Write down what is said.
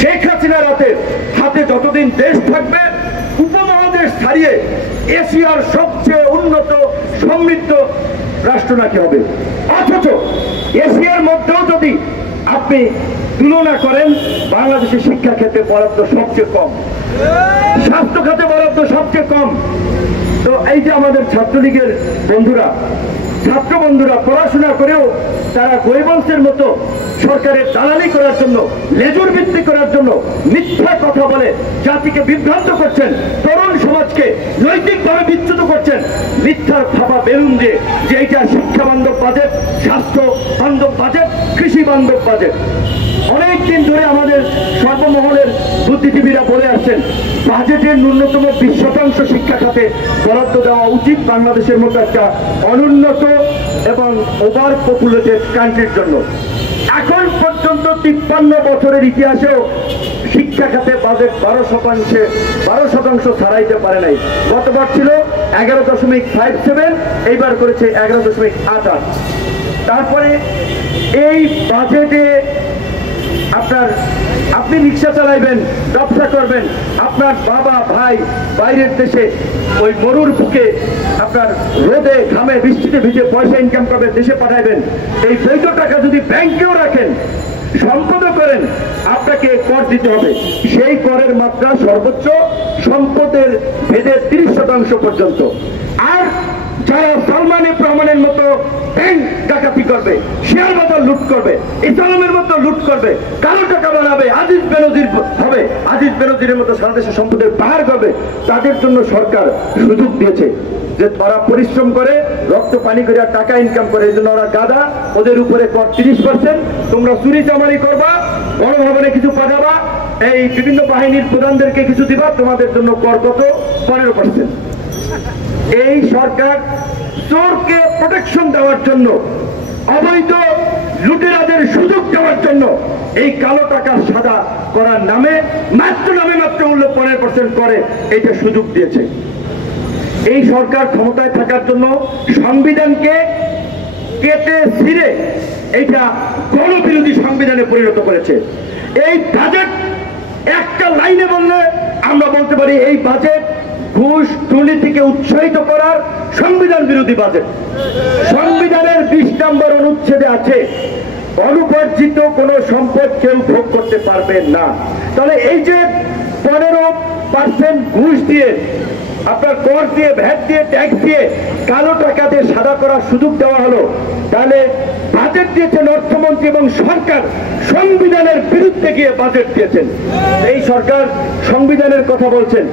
শেখ হাসিনার হাতে যতদিন দেশ থাকবে, উপমহাদেশ ছাড়িয়ে এশিয়ার সবচেয়ে উন্নত সমৃদ্ধ রাষ্ট্র নাকি হবে। অথচ এশিয়ার মধ্যেও যদি আপনি তুলনা করেন, বাংলাদেশের শিক্ষা ক্ষেত্রে বরাদ্দ সবচেয়ে কম, স্বাস্থ্য খাতে বরাদ্দ সবচেয়ে কম। তো এই যে আমাদের ছাত্রলীগের বন্ধুরা, ছাত্র বন্ধুরা পড়াশোনা করেও তারা গরিবংশের মতো সরকারের দালালি করার জন্য, লেজুর ভিত্তি করার জন্য মিথ্যা কথা বলে জাতিকে বিভ্রান্ত করছেন, তরুণ সমাজকে নৈতিকভাবে বিচ্যুত করছেন মিথ্যার ফাঁপা বেলুন দিয়ে, যে এইটা শিক্ষা বান্ধব বাজেট, স্বাস্থ্য বান্ধব বাজেট, কৃষি বান্ধব বাজেট। অনেকদিন ধরে আমাদের সর্বমহলের বুদ্ধিজীবীরা বলে আসছেন, বাজেটের ন্যূনতম 20% শিক্ষা খাতে বরাদ্দ দেওয়া উচিত বাংলাদেশের মতো একটা অনুন্নত এবং ওভার পপুলেটেড কান্ট্রির জন্য। এখন পর্যন্ত 53 বছরের ইতিহাসেও শিক্ষা খাতে বাজেট 12% ছাড়াইতে পারে নাই। গতবার ছিল 11.57, এইবার করেছে 11.88। তারপরে এই বাজেটে আপনি রিক্সা চালাইবেন, ব্যবসা করবেন, আপনার বাবা ভাই বাইরের দেশে ওই মরুর বুকে আপনার রোদে ঘামে বৃষ্টিতে ভিজে পয়সা ইনকাম করবে, দেশে পাঠাইবেন। এই বৈধ টাকা যদি ব্যাংকেও রাখেন, সম্পদও করেন, আপনাকে কর দিতে হবে। সেই করের মাত্রা সর্বোচ্চ সম্পদের ভেদে 30% পর্যন্ত। আর যারা সালমানে প্রমাণের মতো ব্যাংক ডাকাতি করবে, শেয়ার বাজার লুট করবে, ইসলামের মতো লুট করবে, কালো টাকা বানাবে, আজিজ বেনজির হবে, আজিজ বেনজিরের মতো সারা দেশে সম্পদের পাহাড় করবে, তাদের জন্য সরকার সুযোগ দিয়েছে যে তারা পরিশ্রম করে রক্ত পানি করে টাকা ইনকাম করে, এই জন্য ওরা গাদা, ওদের উপরে কর 30%। তোমরা চুরি চামারি করবা, গণভবনে কিছু পাঠাবা, এই বিভিন্ন বাহিনীর প্রধানদেরকে কিছু দিবা, তোমাদের জন্য কর কত? 15%। এই সরকার চোরকে প্রোটেকশন দেওয়ার জন্য, অবৈধ লুটেরাদের সুযোগ দেওয়ার জন্য এই কালো টাকা সাদা করার নামে মাত্র 15% করে এইটা সুযোগ দিয়েছে। এই সরকার ক্ষমতায় থাকার জন্য সংবিধানকে কেটে ছিঁড়ে এইটা গণবিরোধী সংবিধানে পরিণত করেছে। এই বাজেট একটা লাইনে বললে আমরা বলতে পারি এই বাজেট ঘুষ দুর্নীতিকে উৎসাহিত করার সংবিধান বিরোধী বাজেট। সংবিধানের 20 নম্বর অনুচ্ছেদে আছে, অনুপার্জিত কোন সম্পদ কেউ ভোগ করতে পারবে না। তাহলে এই যে 15% ঘুষ দিয়ে, আপনার কর দিয়ে, ভ্যাট দিয়ে, ট্যাক্স দিয়ে কালো টাকাতে সাদা করার সুযোগ দেওয়া হলো, তাহলে বাজেট দিয়েছেন অর্থমন্ত্রী এবং সরকার সংবিধানের বিরুদ্ধে গিয়ে বাজেট দিয়েছেন। এই সরকার সংবিধানের কথা বলছেন।